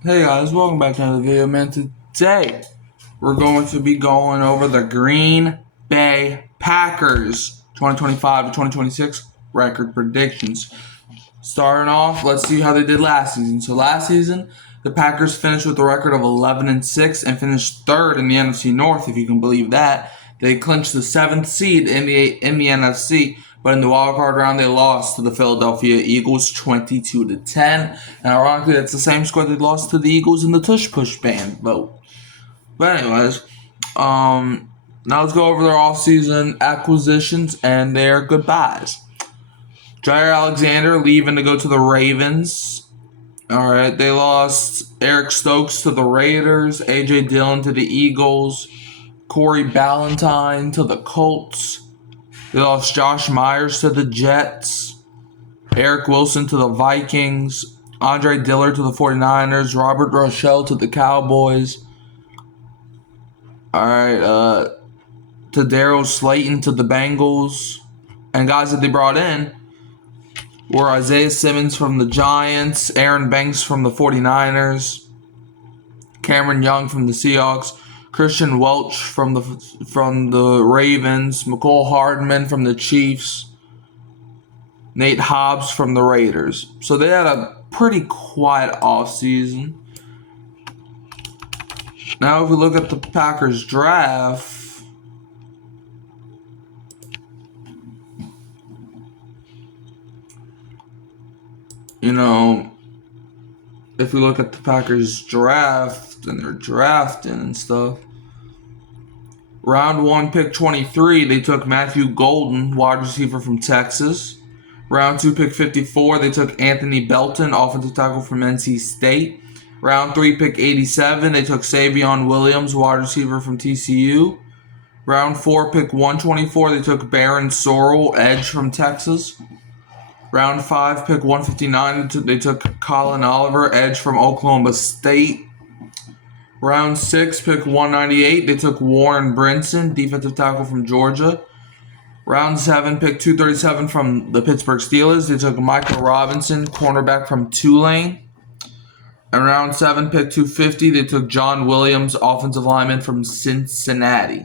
Hey guys, welcome back to another video, man. Today, we're going to be going over the Green Bay Packers 2025 to 2026 record predictions. Starting off, let's see how they did last season. So last season, the Packers finished with a record of 11-6 and finished third in the NFC North, if you can believe that. They clinched the seventh seed in the NFC, but in the wild card round, they lost to the Philadelphia Eagles 22-10. And ironically, that's the same score they lost to the Eagles in the Tush Push Band vote. But anyways, now let's go over their offseason acquisitions and their goodbyes. Jair Alexander leaving to go to the Ravens. All right, they lost Eric Stokes to the Raiders, A.J. Dillon to the Eagles, Corey Ballantyne to the Colts. They lost Josh Myers to the Jets, Eric Wilson to the Vikings, Andre Dillard to the 49ers, Robert Rochelle to the Cowboys. All right, to Daryl Slayton to the Bengals. And guys that they brought in were Isaiah Simmons from the Giants, Aaron Banks from the 49ers, Cameron Young from the Seahawks, Christian Welch from the Ravens, McCole Hardman from the Chiefs, Nate Hobbs from the Raiders. So they had a pretty quiet offseason. Now if we look at the Packers draft, if we look at the Packers draft and they're drafting and stuff, round 1, pick 23, they took Matthew Golden, wide receiver from Texas. Round 2, pick 54, they took Anthony Belton, offensive tackle from NC State. Round 3, pick 87, they took Savion Williams, wide receiver from TCU. Round 4, pick 124, they took Baron Sorrell, edge from Texas. Round 5, pick 159, they took Colin Oliver, edge from Oklahoma State. Round 6, pick 198, they took Warren Brinson, defensive tackle from Georgia. Round 7, pick 237 from the Pittsburgh Steelers, they took Michael Robinson, cornerback from Tulane. And round 7, pick 250, they took John Williams, offensive lineman from Cincinnati.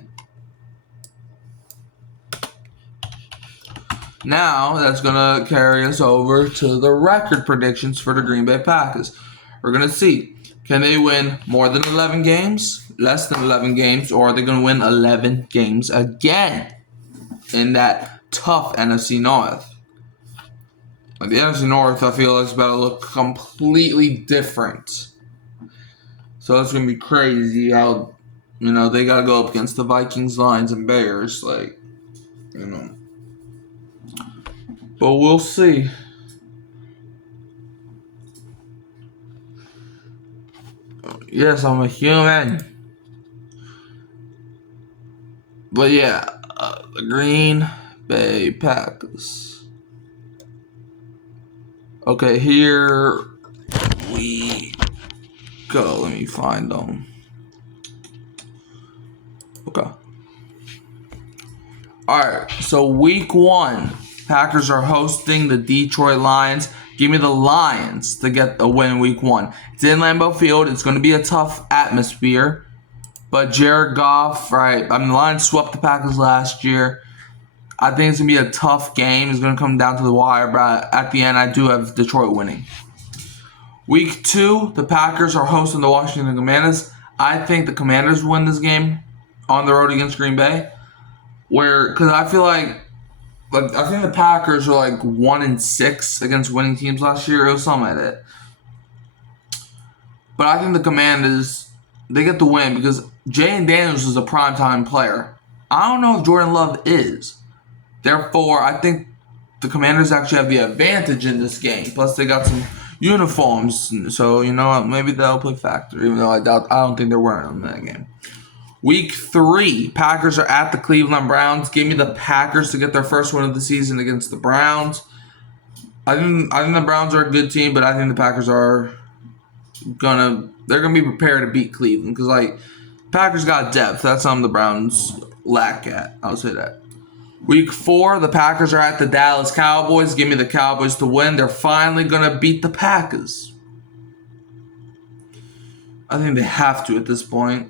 Now, that's going to carry us over to the record predictions for the Green Bay Packers. We're going to see, can they win more than 11 games, less than 11 games, or are they going to win 11 games again in that tough NFC North? Like the NFC North, I feel like it's about to look completely different. So it's going to be crazy how, they got to go up against the Vikings, Lions, and Bears. But we'll see. Yes, I'm a human. But yeah, the Green Bay Packers. Okay, here we go. Let me find them. Okay. Alright, so week 1. Packers are hosting the Detroit Lions. Give me the Lions to get the win week 1. It's in Lambeau Field. It's going to be a tough atmosphere. But Jared Goff, right? The Lions swept the Packers last year. I think it's going to be a tough game. It's going to come down to the wire. But at the end, I do have Detroit winning. Week 2, the Packers are hosting the Washington Commanders. I think the Commanders win this game on the road against Green Bay. Because I feel like I think the Packers were 1-6 against winning teams last year. It was something like that. But I think the Commanders, they get the win because Jayden Daniels is a primetime player. I don't know if Jordan Love is. Therefore, I think the Commanders actually have the advantage in this game. Plus, they got some uniforms. So, maybe that'll play factor. Even though I don't think they're wearing them in that game. Week 3, Packers are at the Cleveland Browns. Give me the Packers to get their first win of the season against the Browns. I think the Browns are a good team, but I think the Packers are gonna be prepared to beat Cleveland because Packers got depth. That's something the Browns lack at. I'll say that. Week 4, the Packers are at the Dallas Cowboys. Give me the Cowboys to win. They're finally gonna beat the Packers. I think they have to at this point.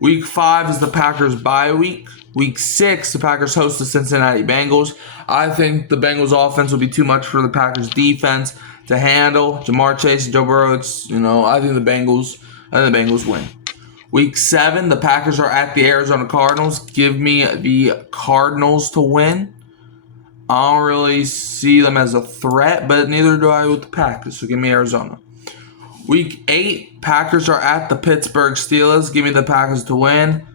Week 5 is the Packers bye week. Week 6, the Packers host the Cincinnati Bengals. I think the Bengals offense will be too much for the Packers defense to handle. Jamar Chase and Joe Burrow, I think the Bengals win. Week 7, the Packers are at the Arizona Cardinals. Give me the Cardinals to win. I don't really see them as a threat, but neither do I with the Packers, so give me Arizona. Week 8, Packers are at the Pittsburgh Steelers. Give me the Packers to win.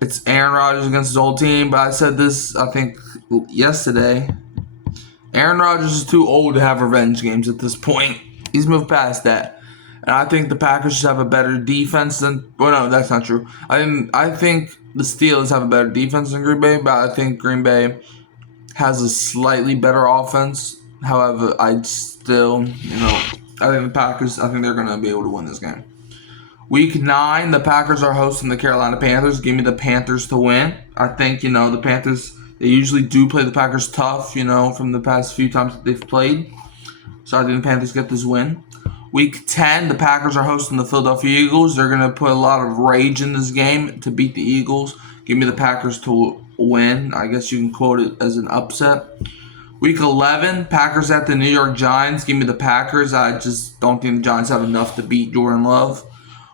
It's Aaron Rodgers against his old team, but I said this, I think, yesterday. Aaron Rodgers is too old to have revenge games at this point. He's moved past that. And I think the Packers just have a better defense than... Well, no, that's not true. I think the Steelers have a better defense than Green Bay, but I think Green Bay has a slightly better offense. However, I think the Packers, they're going to be able to win this game. Week 9, the Packers are hosting the Carolina Panthers. Give me the Panthers to win. I think, the Panthers, they usually do play the Packers tough, from the past few times that they've played. So I think the Panthers get this win. Week 10, the Packers are hosting the Philadelphia Eagles. They're going to put a lot of rage in this game to beat the Eagles. Give me the Packers to win. I guess you can quote it as an upset. Week 11, Packers at the New York Giants. Give me the Packers. I just don't think the Giants have enough to beat Jordan Love.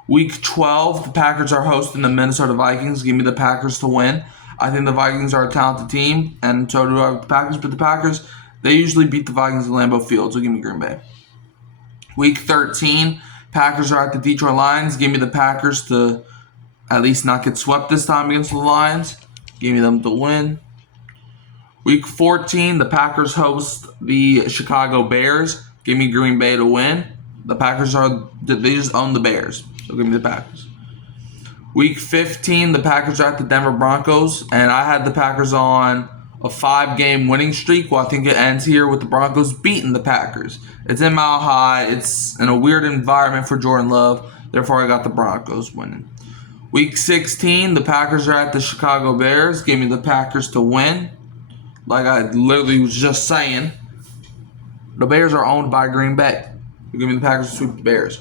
Week 12, the Packers are hosting the Minnesota Vikings. Give me the Packers to win. I think the Vikings are a talented team, and so do I with the Packers. But the Packers, they usually beat the Vikings at Lambeau Field, so give me Green Bay. Week 13, Packers are at the Detroit Lions. Give me the Packers to at least not get swept this time against the Lions. Give me them to win. Week 14, the Packers host the Chicago Bears. Give me Green Bay to win. The Packers they just own the Bears. So give me the Packers. Week 15, the Packers are at the Denver Broncos. And I had the Packers on a 5-game winning streak. Well, I think it ends here with the Broncos beating the Packers. It's in Mile High. It's in a weird environment for Jordan Love. Therefore, I got the Broncos winning. Week 16, the Packers are at the Chicago Bears. Give me the Packers to win. Like I literally was just saying, the Bears are owned by Green Bay. Give me the Packers to sweep the Bears.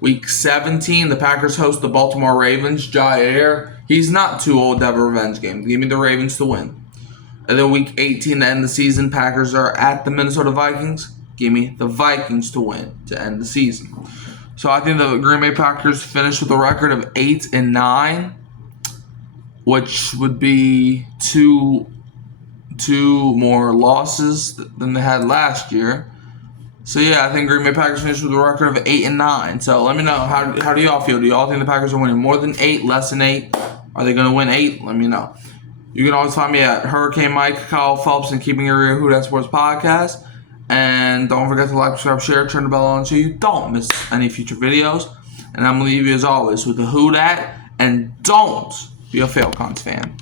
Week 17, the Packers host the Baltimore Ravens. Jair, he's not too old to have a revenge game. Give me the Ravens to win. And then week 18 to end the season, Packers are at the Minnesota Vikings. Give me the Vikings to win to end the season. So I think the Green Bay Packers finished with a record of 8-9, which would be two more losses than they had last year. So yeah, I think Green Bay Packers finished with a record of 8-9. So let me know, how do y'all feel? Do y'all think the Packers are winning more than 8, less than 8? Are they going to win 8? Let me know. You can always find me at Hurricane Mike, Kyle Phelps, and Keeping It Real Who That Sports Podcast. And don't forget to like, subscribe, share, turn the bell on so you don't miss any future videos. And I'm going to leave you as always with the Who Dat, and don't be a Falcons fan.